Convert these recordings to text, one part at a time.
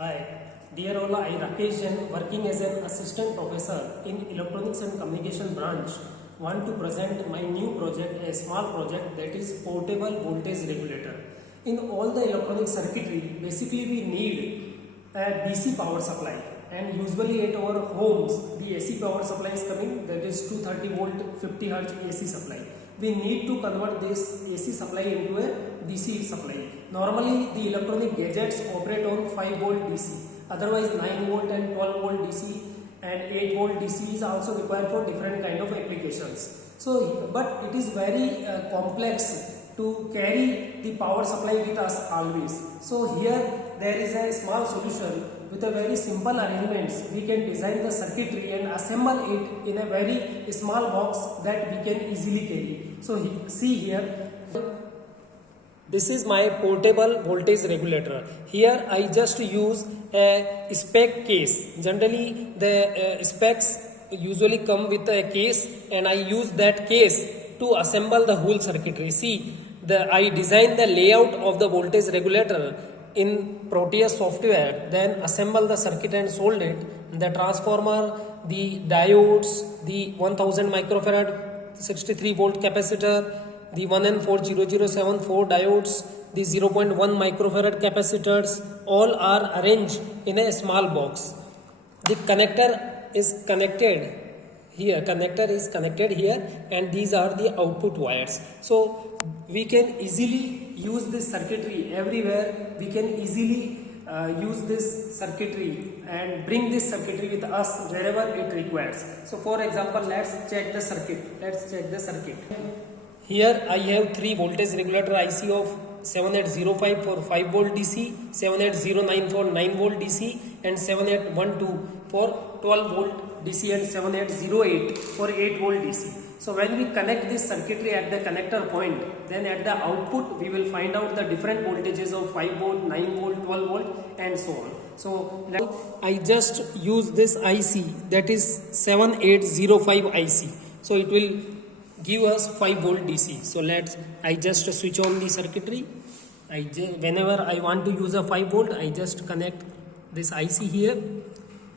Hi, dear Ola, I Rakesh Jain, working as an assistant professor in electronics and communication branch, want to present my new project, a small project that is portable voltage regulator. In all the electronic circuitry, basically we need a DC power supply, and usually at our homes the AC power supply is coming, that is 230 volt 50 hertz AC supply. We need to convert this AC supply into a DC supply. Normally the electronic gadgets operate on 5 volt DC, otherwise 9 volt and 12 volt DC and 8 volt DC is also required for different kind of applications. So but it is very complex to carry the power supply with us always. So here there is a small solution. With a very simple arrangements, we can design the circuitry and assemble it in a very small box that we can easily carry. So see here, this is my portable voltage regulator. Here I just use a spec case. Generally the specs usually come with a case, and I use that case to assemble the whole circuitry. See, I designed the layout of the voltage regulator in Proteus software, then assemble the circuit and solder it. The transformer, the diodes, the 1000 microfarad 63 volt capacitor, the 1N40074 diodes, the 0.1 microfarad capacitors, all are arranged in a small box. The connector is connected here, and these are the output wires. So we can easily use this circuitry everywhere. We can easily use this circuitry and bring this circuitry with us wherever it requires. So for example, let's check the circuit. Here I have 3 voltage regulator IC of 7805 for 5 volt DC, 78009 for 9 volt DC, and 7812 for 12 volt DC, and 7808 for 8 volt DC. So when we connect this circuitry at the connector point, then at the output we will find out the different voltages of 5 volt, 9 volt, 12 volt and so on. So I just use this IC, that is 7805 IC. So it will give us 5 volt DC. So I just switch on the circuitry. Whenever I want to use a 5 volt, I just connect this IC here,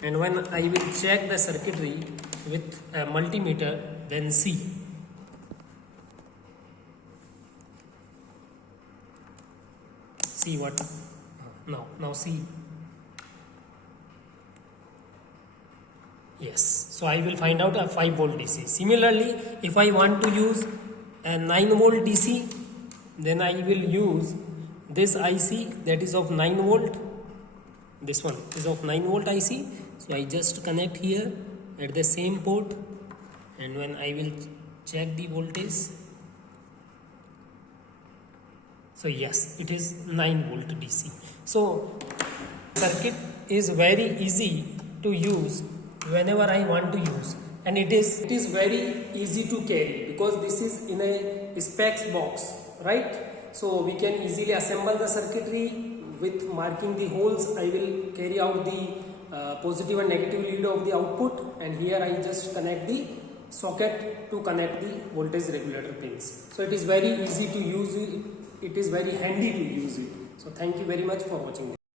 and when I will check the circuitry with a multimeter, then see what now see. Yes, so I will find out a 5 volt DC. Similarly, if I want to use a 9 volt DC, then I will use this IC, that is of 9 volt. This one is of 9 volt IC. So I just connect here at the same port, and when I will check the voltage, so yes, it is 9 volt DC. So circuit is very easy to use whenever I want to use, and it is very easy to carry because this is in a specs box, right? So we can easily assemble the circuitry with marking the holes. I will carry out the positive and negative lead of the output, and here I just connect the socket to connect the voltage regulator pins. So it is very easy to use it. It is very handy to use it. So thank you very much for watching.